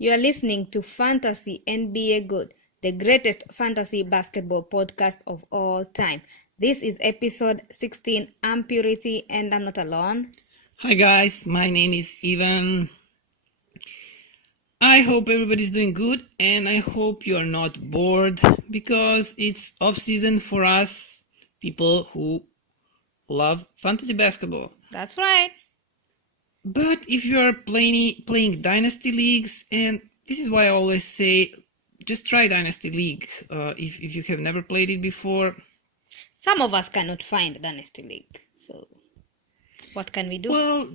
You are listening to Fantasy NBA Good, the greatest fantasy basketball podcast of all time. This is episode 16. I'm Purity and I'm not alone. Hi guys, my name is Ivan. I hope everybody's doing good and I hope you are not bored because it's off season for us people who love fantasy basketball. That's right. But if you are playing dynasty leagues, and this is why I always say just try dynasty league if you have never played it before. Some of us cannot find Dynasty League, so what can we do? Well,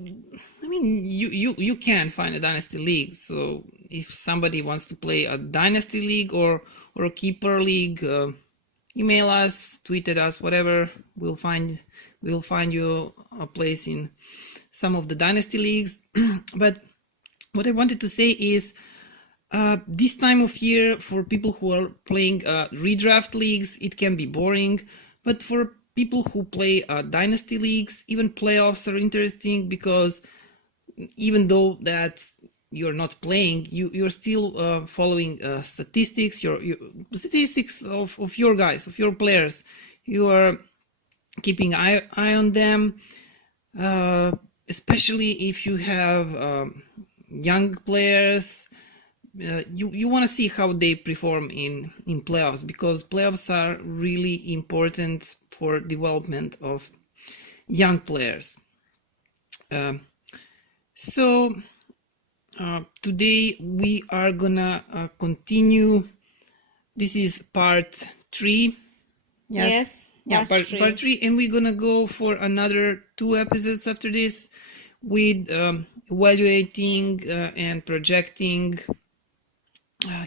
I mean, you can find a dynasty league. So if somebody wants to play a dynasty league or a keeper league, email us, tweet at us, whatever. We'll find you a place in some of the dynasty leagues. But what I wanted to say is, this time of year for people who are playing redraft leagues, it can be boring. But for people who play dynasty leagues, even playoffs are interesting because even though that you're not playing, you're still following statistics, your statistics of your guys, of your players. You are keeping eye on them, especially if you have young players. You want to see how they perform in playoffs, because playoffs are really important for development of young players. So today we are gonna continue. This is part 3. Yes. Yeah, part 3, and we're gonna go for another 2 episodes after this with evaluating and projecting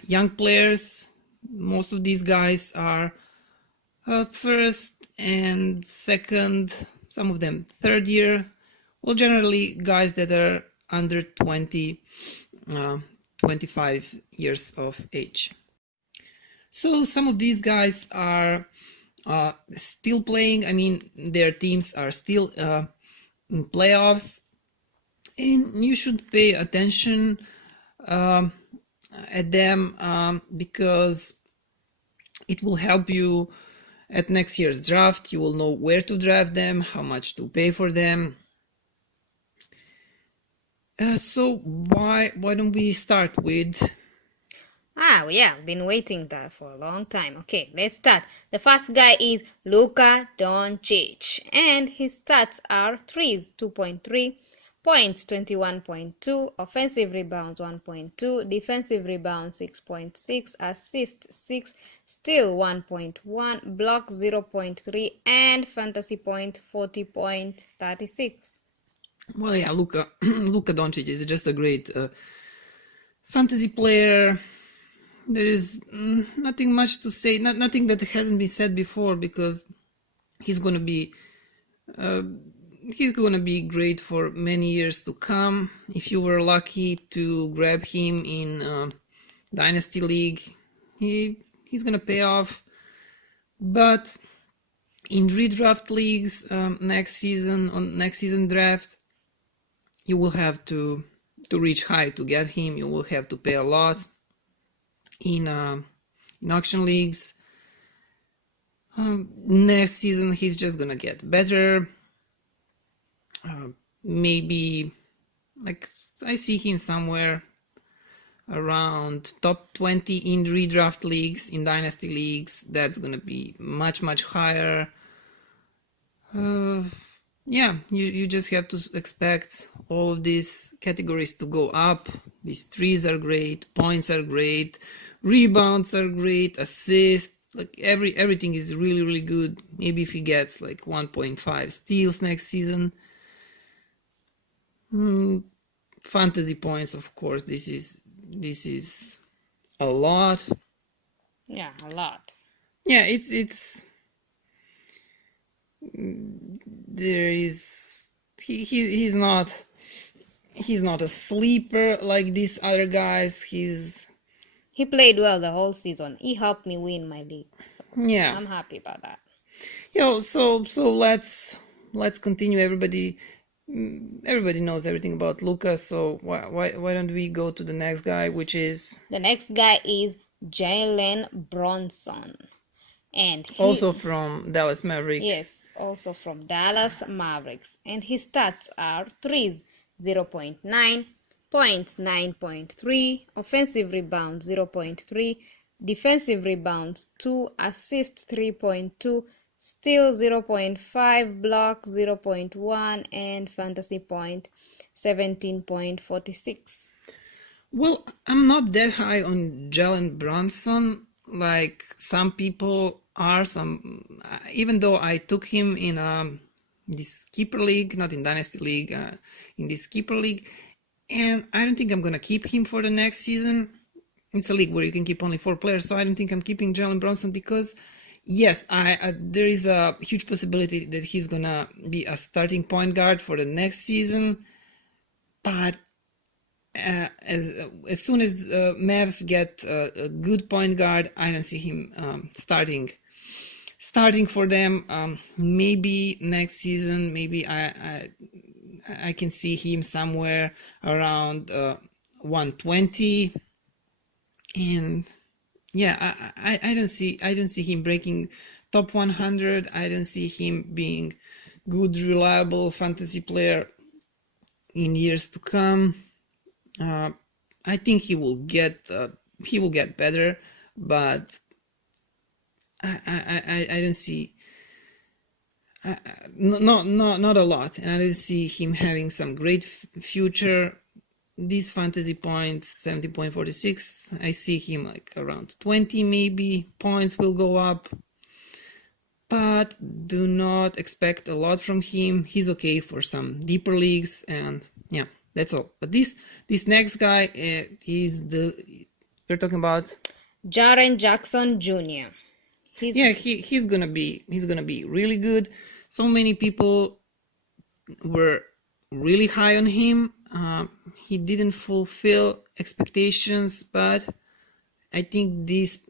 young players. Most of these guys are first and second, some of them third year. Well, generally guys that are under 25 years of age. So some of these guys are still playing. I mean, their teams are still in playoffs, and you should pay attention at them because it will help you at next year's draft. You will know where to draft them, how much to pay for them. So why don't we start with... Yeah, I've been waiting there for a long time. Okay, let's start. The first guy is Luka Doncic, and his stats are threes 2.3, points 21.2, offensive rebounds 1.2, defensive rebounds 6.6, assists 6, steal 1.1, block 0.3, and fantasy point 40.36. Well, yeah, Luka Doncic is just a great fantasy player. There is nothing much to say, nothing that hasn't been said before, because he's gonna be great for many years to come. If you were lucky to grab him in Dynasty League, he's gonna pay off. But in redraft leagues, next season draft, you will have to reach high to get him. You will have to pay a lot. In auction leagues, next season he's just gonna get better. Maybe, like, I see him somewhere around top 20 in redraft leagues. In dynasty leagues, that's gonna be much higher. Yeah, you just have to expect all of these categories to go up. These threes are great, points are great, rebounds are great, assists, like everything is really good. Maybe if he gets like 1.5 steals next season. Fantasy points, of course, this is a lot. Yeah, a lot. Yeah, it's there is he's not a sleeper like these other guys. He played well the whole season. He helped me win my league. So Yeah, I'm happy about that. so let's continue. Everybody everybody knows everything about Luka, so why don't we go to the next guy, which is The next guy is Jalen Bronson. And also from Dallas Mavericks. Yes, also from Dallas Mavericks. And his stats are threes 0.9, points 9.3, offensive rebounds 0.3, defensive rebounds 2, assists 3.2, steal 0.5, block 0.1, and fantasy point 17.46. Well, I'm not that high on Jalen Brunson like some people are. Even though I took him in this keeper league, not in dynasty league, in this keeper league, and I don't think I'm gonna keep him for the next season. It's a league where you can keep only 4 players, so I don't think I'm keeping Jalen Brunson because, yes, there is a huge possibility that he's gonna be a starting point guard for the next season, but as soon as Mavs get a good point guard, I don't see him starting for them. Maybe next season, maybe I can see him somewhere around 120, and yeah, I don't see him breaking top 100. I don't see him being good, reliable fantasy player in years to come. I think he will get better, but I don't see not a lot, and I don't see him having some great future. These fantasy points 17.46, I see him like around 20 maybe points will go up, but do not expect a lot from him. He's okay for some deeper leagues, and yeah, that's all. But this next guy, we're talking about Jaren Jackson Jr. He's gonna be really good. So many people were really high on him. He didn't fulfill expectations, but I think this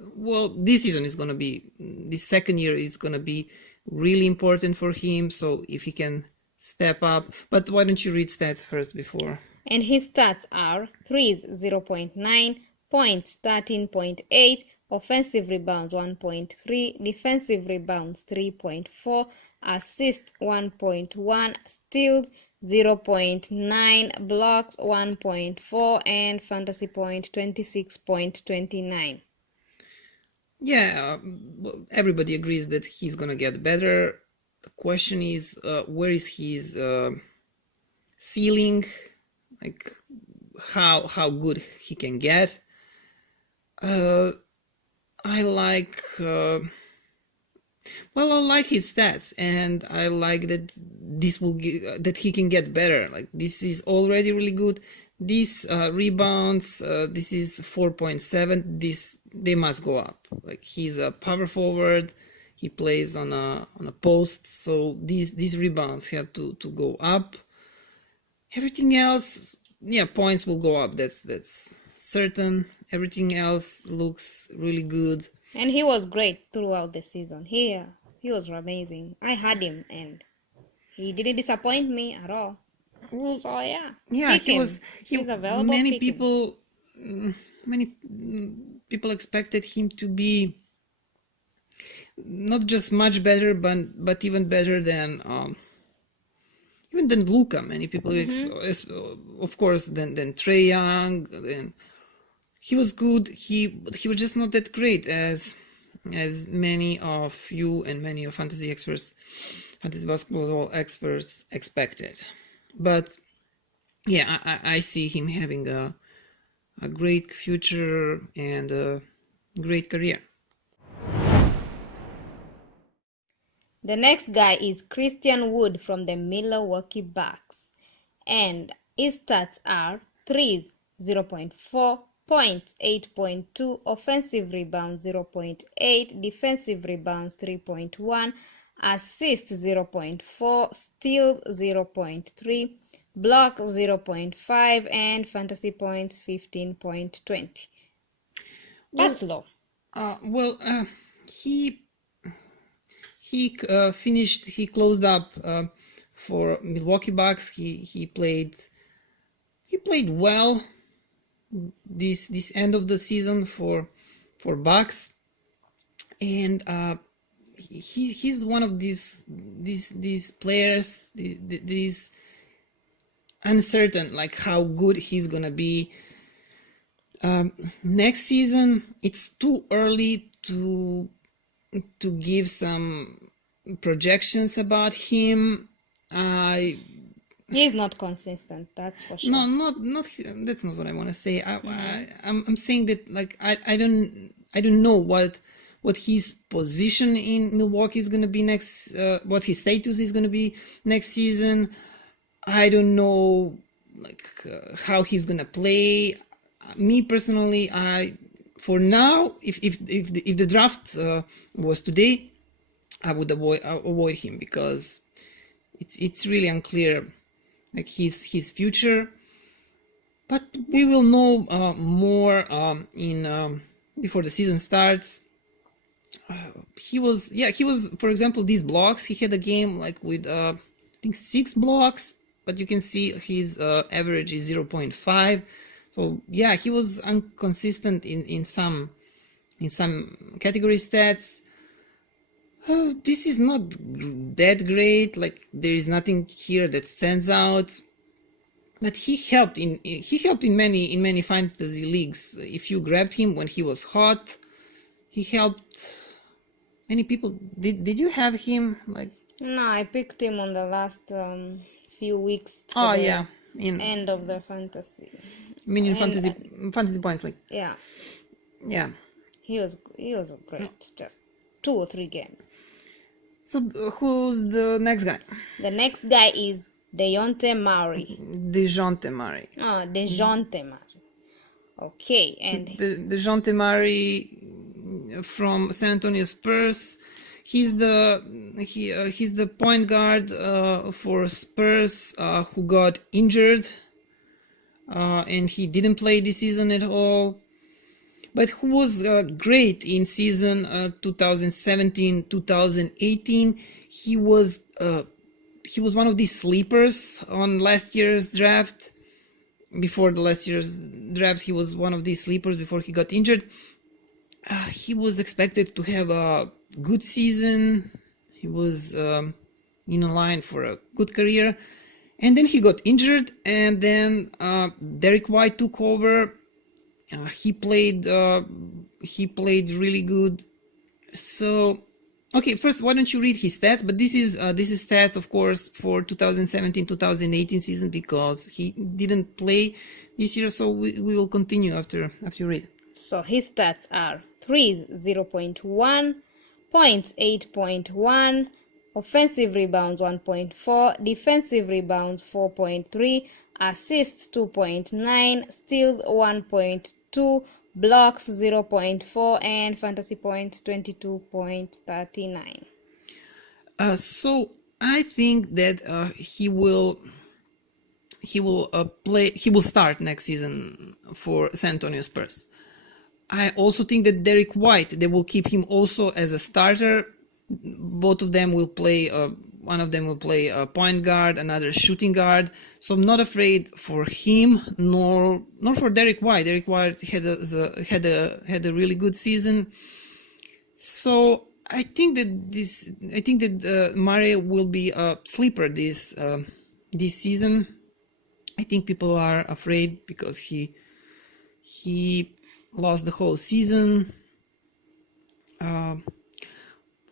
season is gonna be, this second year is gonna be really important for him. So if he can step up, but why don't you read stats first before? And his stats are threes 0.9, points 13.8, offensive rebounds 1.3, defensive rebounds 3.4, assists 1.1, steals 0.9, blocks 1.4, and fantasy point 26.29. Yeah, well, everybody agrees that he's gonna get better. The question is, where is his ceiling? Like, how good he can get. I like his stats, and I like that that he can get better. Like, this is already really good. These rebounds, this is 4.7. They must go up. Like, he's a power forward. He plays on a post, so these rebounds have to go up. Everything else, yeah, points will go up. That's certain. Everything else looks really good. And he was great throughout the season. He was amazing. I had him, and he didn't disappoint me at all. Well, so yeah, he was. He's available. Many people expected him to be not just much better, but even better than Luka. Many people, of course, than Trae Young. Then he was good. He was just not that great as many of you and many of fantasy basketball experts expected. But yeah, I see him having a great future and a great career. The next guy is Christian Wood from the Milwaukee Bucks, and his stats are threes 0.4, points 8.2, offensive rebounds 0.8, defensive rebounds 3.1, assists 0.4, steals 0.3, block 0.5, and fantasy points 15.20. That's low. He closed up for Milwaukee Bucks. He played well this end of the season for Bucks, and he's one of these players, these uncertain, like how good he's gonna be next season. It's too early to give some projections about him. He's not consistent, that's for sure. No, not that's not what I want to say. I'm saying that, like, I don't know what his position in Milwaukee is going to be next, what his status is going to be next season. I don't know, like, how he's going to play. Me personally, for now, if the draft was today, I would avoid him, because it's really unclear, like, his future. But we will know more in before the season starts. He was, for example, these blocks. He had a game like with I think 6 blocks, but you can see his average is 0.5. So yeah, he was inconsistent in some category stats. This is not that great. Like, there is nothing here that stands out. But he helped in many fantasy leagues. If you grabbed him when he was hot, he helped many people. Did you have him, like? No, I picked him on the last few weeks to Oh the yeah, in end of the fantasy. I mean, in And, fantasy points, like, yeah, yeah. he was great. Just 2 or 3 games. So who's the next guy? The next guy is Dejounte Murray. DeJounte Murray. Oh, Dejounte Murray. Okay, and DeJounte Murray from San Antonio Spurs. He's the point guard for Spurs who got injured, and he didn't play this season at all. But who was great in season 2017-2018. He was one of these sleepers on last year's draft. Before the last year's draft, he was one of these sleepers before he got injured. He was expected to have a good season. He was in line for a good career, and then he got injured, and then Derek White took over. He played really good. So, okay, first, why don't you read his stats? But this is stats, of course, for 2017-2018 season, because he didn't play this year. So we will continue after you read. so his stats are: threes 0.1, points 8.1, offensive rebounds 1.4, defensive rebounds 4.3, assists 2.9, steals 1.2, blocks 0.4, and fantasy points 22.39. So I think that he will start next season for San Antonio Spurs. I also think that Derek White, they will keep him also as a starter. Both of them will play. One of them will play a point guard, another shooting guard. So I'm not afraid for him, nor for Derek White. Derek White had a really good season. So I think that Murray will be a sleeper this season. I think people are afraid because he lost the whole season.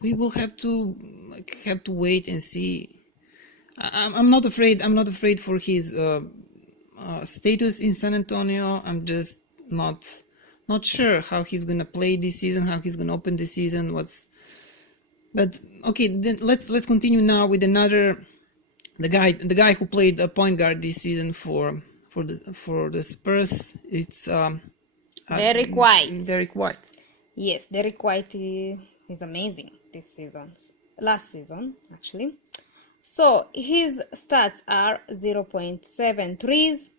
We will have to wait and see. I'm not afraid. I'm not afraid for his status in San Antonio. I'm just not sure how he's gonna play this season, how he's gonna open the season. But okay, then let's continue now with the guy who played a point guard this season for the Spurs. It's Derek White. Derek White. Yes, Derek White is amazing this season. Last season, actually. So his stats are 0.7 threes,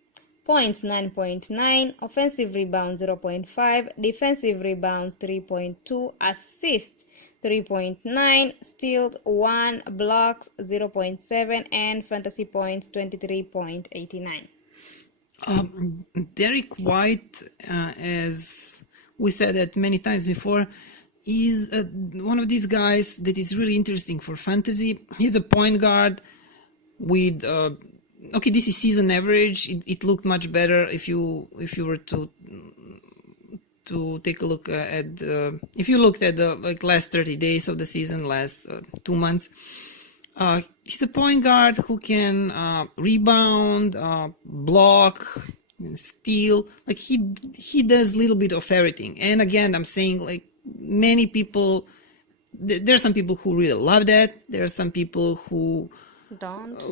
points 9.9, offensive rebounds 0.5, defensive rebounds 3.2, assists 3.9, steals 1, blocks 0.7, and fantasy points 23.89. Derek White, as we said that many times before, is one of these guys that is really interesting for fantasy. He's a point guard with okay, this is season average. It looked much better if you were to take a look at if you looked at the like last 30 days of the season, last 2 months. He's a point guard who can rebound, block, steal. Like he does a little bit of everything. And again, I'm saying like many people. There are some people who really love that. There are some people who don't.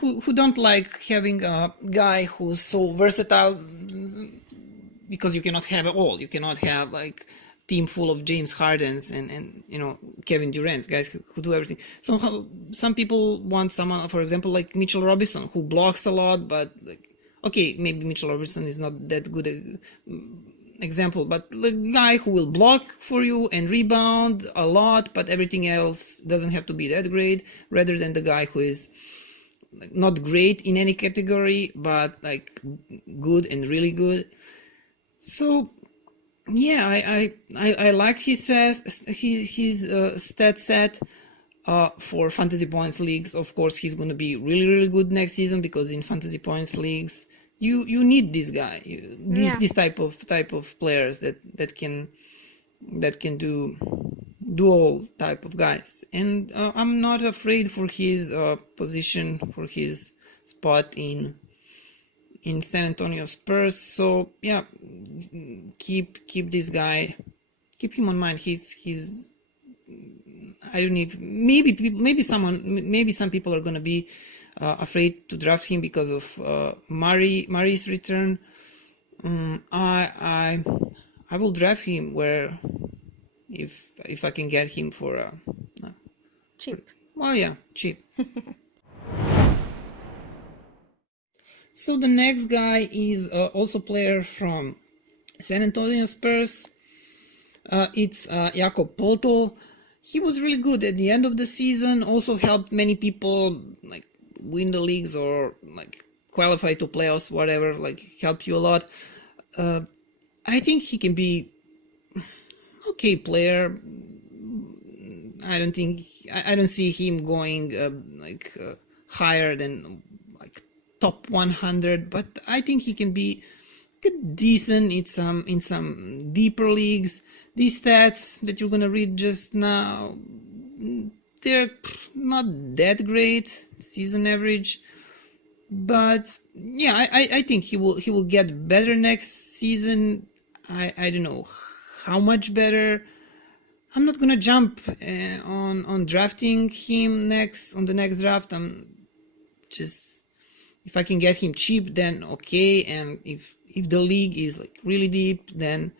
Who don't like having a guy who's so versatile, because you cannot have it all. You cannot have like team full of James Hardens and Kevin Durant's, guys who do everything. So some people want someone, for example, like Mitchell Robinson, who blocks a lot, but like, okay, maybe Mitchell Robinson is not that good example, but the guy who will block for you and rebound a lot, but everything else doesn't have to be that great, rather than the guy who is not great in any category, but like good and really good. So yeah, I liked his stat set for fantasy points leagues. Of course, he's going to be really, really good next season, because in fantasy points leagues, you need this guy, this type of players that can do all type of guys. And I'm not afraid for his position, for his spot in San Antonio Spurs. So yeah, keep this guy, keep him on mind. He's I don't know if maybe some people are gonna be afraid to draft him because of Murray's return. I will draft him where if I can get him for cheap. Well, yeah, cheap. So the next guy is also player from San Antonio Spurs. It's Jakob Poeltl. He was really good at the end of the season. Also helped many people like win the leagues or like qualify to playoffs, whatever. Like helped you a lot. I think he can be okay player. I don't see him going higher than like top 100, but I think he can be decent in some deeper leagues. These stats that you're gonna read just now, they're not that great, season average, but yeah, I think he will get better next season. I don't know how much better. I'm not gonna jump on drafting him on the next draft. I'm just, if I can get him cheap, then okay, and if the league is like really deep, then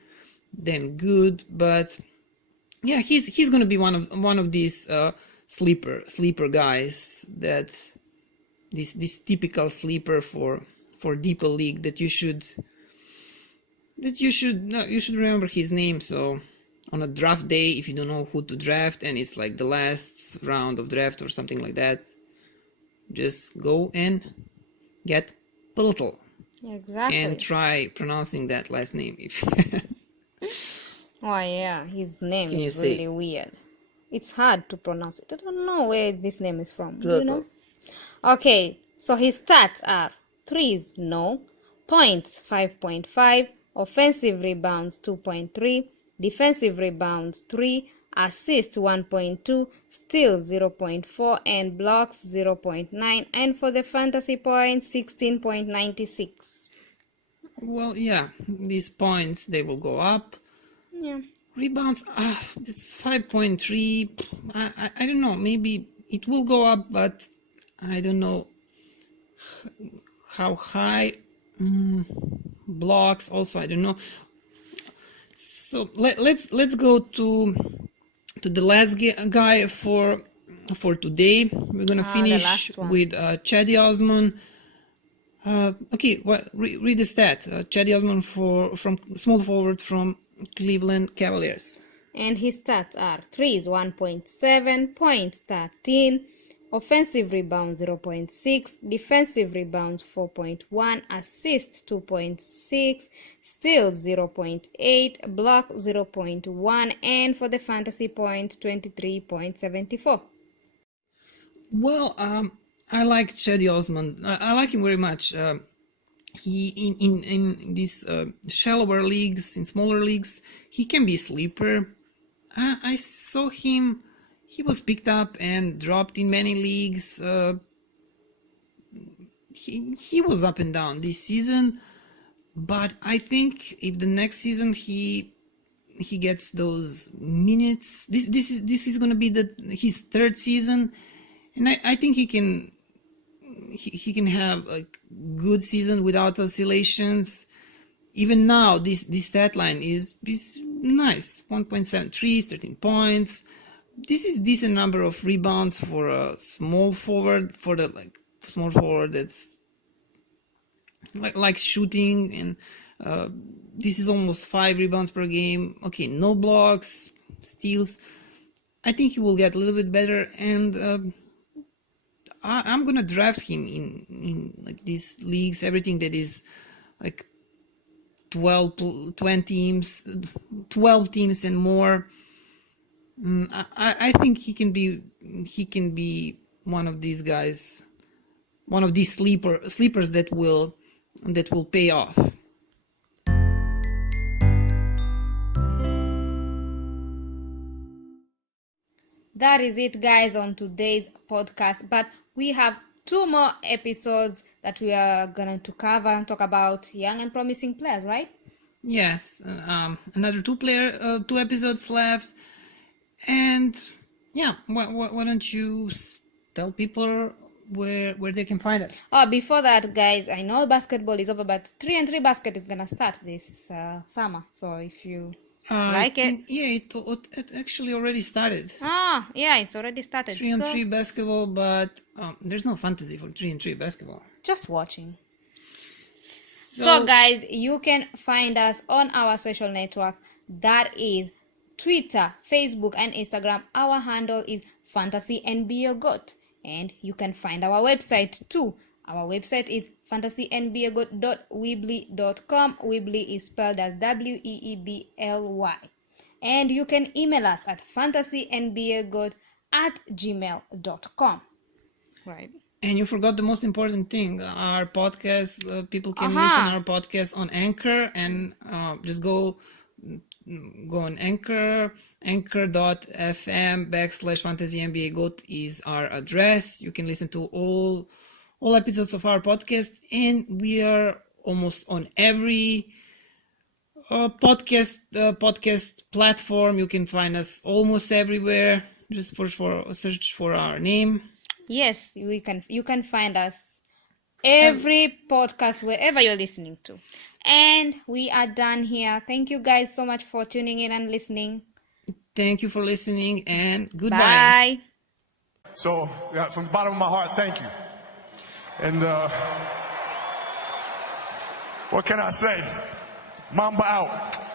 good. But yeah, he's gonna be one of these sleeper guys, that this typical sleeper for deeper league that you should remember his name. So on a draft day, if you don't know who to draft and it's like the last round of draft or something like that, just go and get Poeltl. Exactly. And try pronouncing that last name if Oh yeah, his name is really weird. It's hard to pronounce it. I don't know where this name is from. Do you know? Okay, so his stats are: threes, no; points, 5.5; offensive rebounds, 2.3; defensive rebounds, 3; assists, 1.2; steals, 0.4; and blocks, 0.9; and for the fantasy points, 16.96. Well, yeah, these points, they will go up. Yeah. Rebounds, it's 5.3. I don't know, maybe it will go up, but I don't know how high. Blocks also, I don't know. So let's go to the last guy for today. We're gonna finish with Cedi Osman. Okay, read the stat. Cedi Osman from small forward from Cleveland Cavaliers. and his stats are threes 1.7, points 13, offensive rebounds 0.6, defensive rebounds 4.1, assists 2.6, steals 0.8, block 0.1, and for the fantasy points 23.74. Well, I like Cedi Osman. I like him very much. He in these shallower leagues, in smaller leagues, he can be a sleeper. I saw him. He was picked up and dropped in many leagues. He was up and down this season, but I think if the next season he gets those minutes, this is going to be his third season, and I think he can have a good season without oscillations. Even now, this stat line is nice. 1.7 threes, 13 points. This is decent number of rebounds for a small forward, small forward that's like shooting, and this is almost 5 rebounds per game. Okay, no blocks, steals. I think he will get a little bit better, and I'm gonna draft him in like these leagues, everything that is like 12 teams and more. I think he can be one of these guys, one of these sleepers that will pay off. That is it, guys, on today's podcast. But we have 2 more episodes that we are going to cover and talk about young and promising players, right? Yes, another 2 episodes left, and yeah, why don't you tell people where they can find us? Oh, before that, guys, I know basketball is over, but 3-on-3 basket is gonna start this summer. So if you like it, it actually already started. Yeah, it's already started. 3-on-3 basketball, but there's no fantasy for 3-on-3 basketball. Just watching. So guys, you can find us on our social network. That is Twitter, Facebook, and Instagram. Our handle is Fantasy and Be Your Goat. And you can find our website too. Our website is fantasyandbeagoat.weebly.com. Weebly is spelled as WEEBLY. And you can email us at fantasyandbeagoat@gmail.com. Right. And you forgot the most important thing. Our podcast, people can listen to our podcast on Anchor, and just go on Anchor. Anchor.fm/fantasyandbeagoat is our address. You can listen to all episodes of our podcast, and we are almost on every podcast platform. You can find us almost everywhere. Just search for our name. Yes, you can find us every podcast wherever you're listening to. And we are done here. Thank you guys so much for tuning in and listening. Thank you for listening, and goodbye. Bye. So, from the bottom of my heart, thank you. And what can I say? Mamba out.